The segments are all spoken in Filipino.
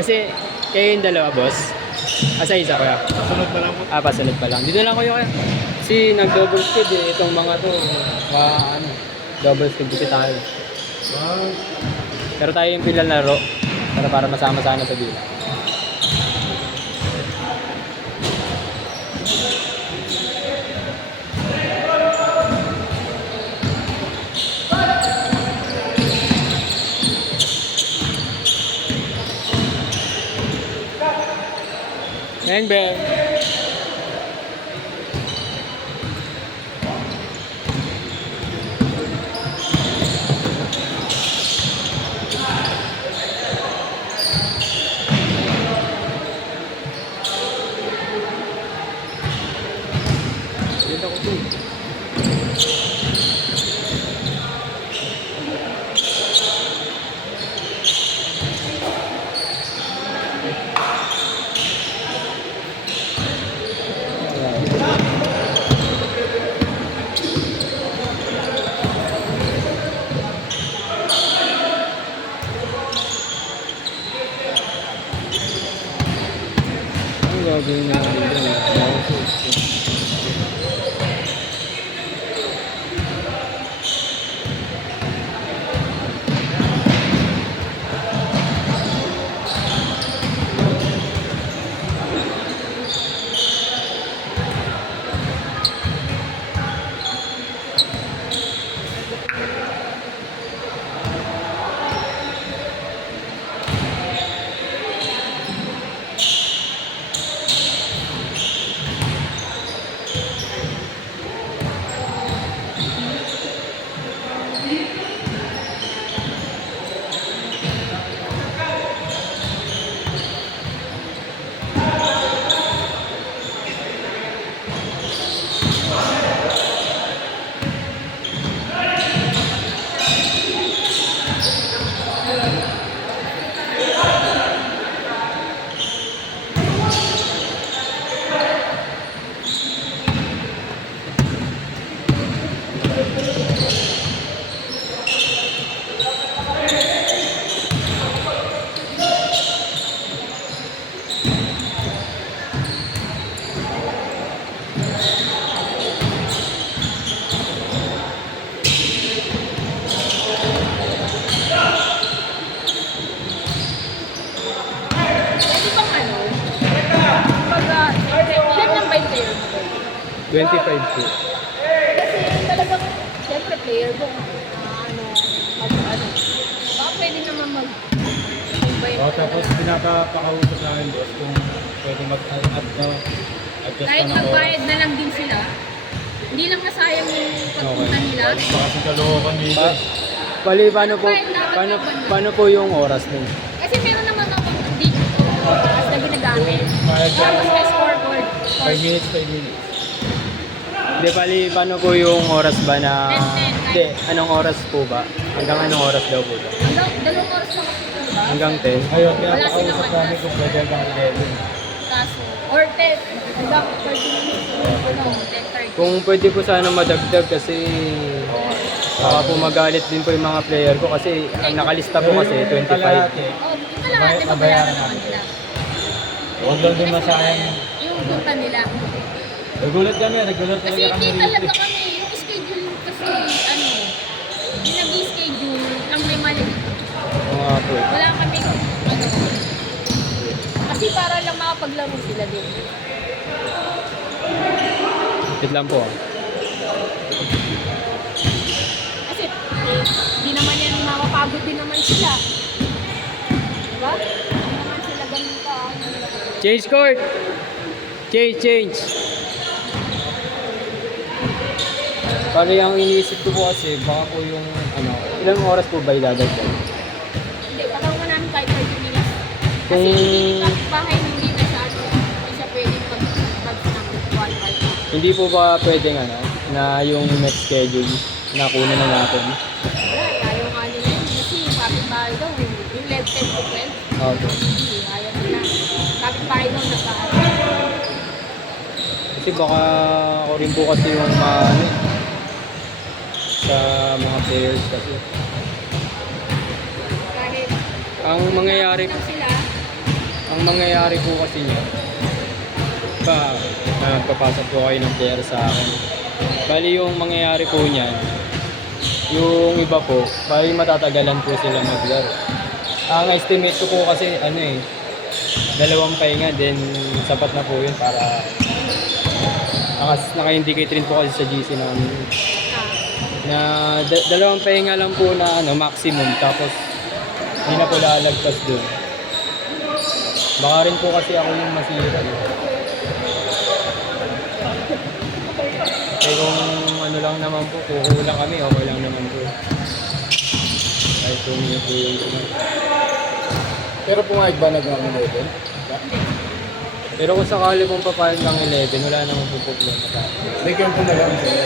Kasi kayo yung dalawa, boss. Asa isa kuya? Pasunod pa lang po. Pasunod pa lang. Dito lang kuya kaya. Kasi nag-double speed eh. Itong mga to. Double speed kasi tayo. Wow. Pero tayo yung pila laro. Para masama sana sa bila. Bang bang. 25 po. Kasi talagang, siyempre player ko, ano, baka pwede naman mag-bayad. Tapos pinapakausap namin boss kung pwede mag-adjust Kahit ka ng magbayad na lang din sila, hindi lang nasayang yung pagpunta nila. Baka kasi kalookan dito. Bali, paano po yung oras nun? Kasi meron naman akong dito oras na ginagamit. Tapos may scoreboard. 5 minutes, 5 minutes. Hindi, bali, paano po yung oras ba na... 10. Hindi, anong oras po ba? Hanggang anong oras daw po ba? Dalawang oras lang kasi ito, diba? Hanggang 10? Ayun, Wala pinapakausap silang namin kung pwede hanggang 11. Kaso, or 10. Hanggang 30 minutes. Ano, 10:30. Kung pwede po sana madagdag kasi... Baka po magalit din po yung mga player ko kasi ang nakalista po kasi 25. Oh, ito lang natin mabayaran naman nila. Huwag lang din masayang. Yung punta nila. Nagulat talaga Kasi kami hindi rito. talaga kami, yung schedule kasi ano, yung nag-schedule, ang may mali. Mga po. Wala kami, ano, kasi para lang makapaglaro sila din. Wait lang po. Kasi, di naman yan makapagod din naman sila. Diba? Hindi naman sila ganun ka. Change court! Change! Pare, ang iniisip ko po kasi, baka po yung, ilang oras po ba idadagdag? Hindi, parang mo namin kahit 30 minutes. Kasi Kung- hindi bahay hindi na siya, ano, hindi siya pwedeng mag-qualify. Hindi po ba pwedeng, na yung next schedule, na kunin na natin? Wala, ayaw nga nila yun. Kasi yung kapitbahay daw, yung left 10 to 12, Okay. hindi, ayaw nila. Kapitbahay daw nagkaan. Kasi baka ako rin po kasi yung sa mga players kasi. Kahit Ang mangyayari lang sila, Ang mangyayari po kasi niya, nagpapasok po kayo ng player sa akin. Bali yung mangyayari po niyan, yung iba po, bali matatagalan po sila maglaro. Ang estimate ko po kasi, dalawang pahinga, then sapat na po yun para naka-indicate rin po kasi sa GC namin na dalawang pahinga lang po na maximum, tapos hindi na po lalagpas dun. Baka rin po kasi ako yung masira. Eh kung lang naman po, kukulang kami, okay lang naman po. Kahit po niyo po yung... Pero pumayag ba nag-11? Pero kung sakali pong papayag ng 11, wala naman po problema tayo. Bigyan ko na lang sila.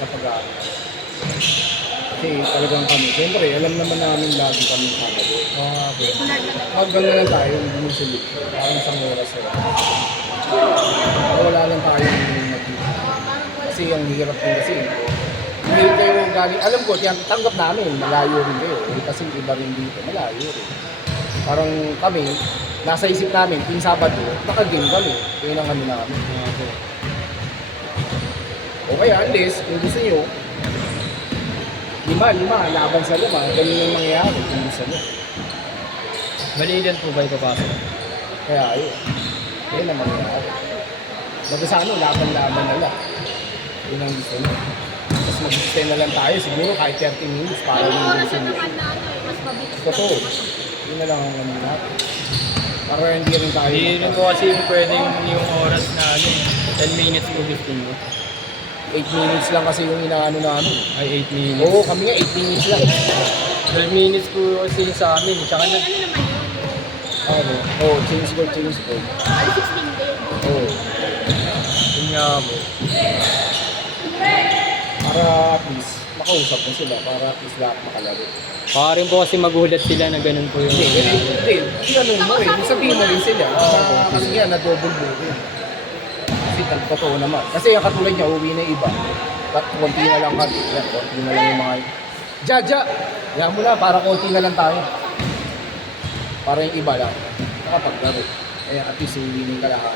Sa pag-aaral. Kasi talagang kami. Siyempre, alam naman namin lagi kami Sabado. Oo nga po. Maganda lang tayo, hindi mo sila. Parang isang oras eh. Wala lang tayo mag-ibig. Kasi ang hirap din kasi. Hindi kayo galing. Alam ko, tanggap namin, malayo rin kayo. Kasi iba rin dito, malayo rin. Parang kami, nasa isip namin, tuwing Sabado, naka-game kami. Kaya nang kami namin. Oo po. O kaya, unless, kung gusto nyo, lima, laban sa lima, ganun yung mangyayari kung gusto nyo. Maliilan po ba ipapasok? Kaya ayun, yun ang mangyayari. Baga sa laban-laban na lang. Yun ang gusto nyo. Tapos mag-stay na lang tayo, siguro kahit 30 minutes para yung yung oras gusto na nyo. naman na mas mabilis Totoo. Yun na lang ang ano natin. Para hindi rin tayo. Hindi rin po kasi yung pwedeng yung oras na 10 minutes po gusto nyo. 8 minutes lang kasi yung inaano namin. Ay, 8 minutes. Oo, kami nga 8 minutes lang. 12 minutes po kasi sa amin. Tsaka Ano naman yun? Ano? Oo, change goal. Ano 16 day? Oo. yun nga po. Para at least, makausap mo sila. Para at least lahat makalaro. Baka rin po kasi magulat sila na ganun po yung... Hindi. Ano mo eh. Sabihin mo rin sila. Kasi nga, na-double booking. Kasi totoo naman. Kasi yung katulad niya, uwi na yung iba. Konti na lang kami. Yan, konti na lang yung mga... Jaja! Yan mo na, para konti na lang tayo. Para yung iba lang. Nakapaglaro. Kaya at least uwi na lahat.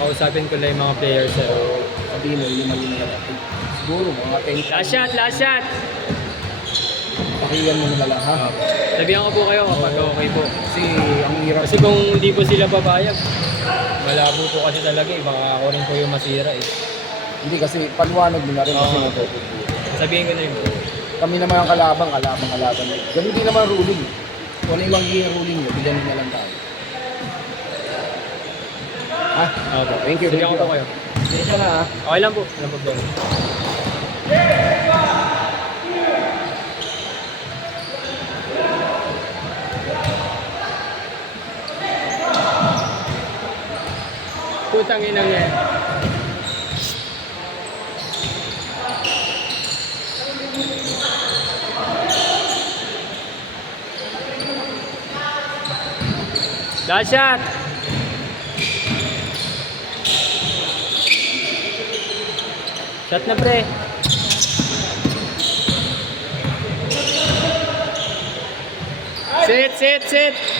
Kausapin ko lang yung mga players. Sabihin mo, lima na lang. Siguro, mga 10. Last shot! Pakiyan mo na lang, ha? Sabihan ko po kayo kapag okay po. Kasi ang hirap. Kasi kung hindi po sila papayag, Malabo po kasi talaga eh. Baka ako rin po yung masira eh. Hindi kasi paliwanag mo na rin kasi Oo. natutulbukin. Sabihin ko na rin po. Kami naman ang kalabang. Ganun din naman ruling. Kung ano yung magiging ruling nyo, bigyan nyo na lang tayo. Ha? Opo. Thank you, Sige thank ako you. po kayo. Sige na ha. Okay lang po. Walang problema. Putang inang yan. Last shot! Shot na pre! Sit!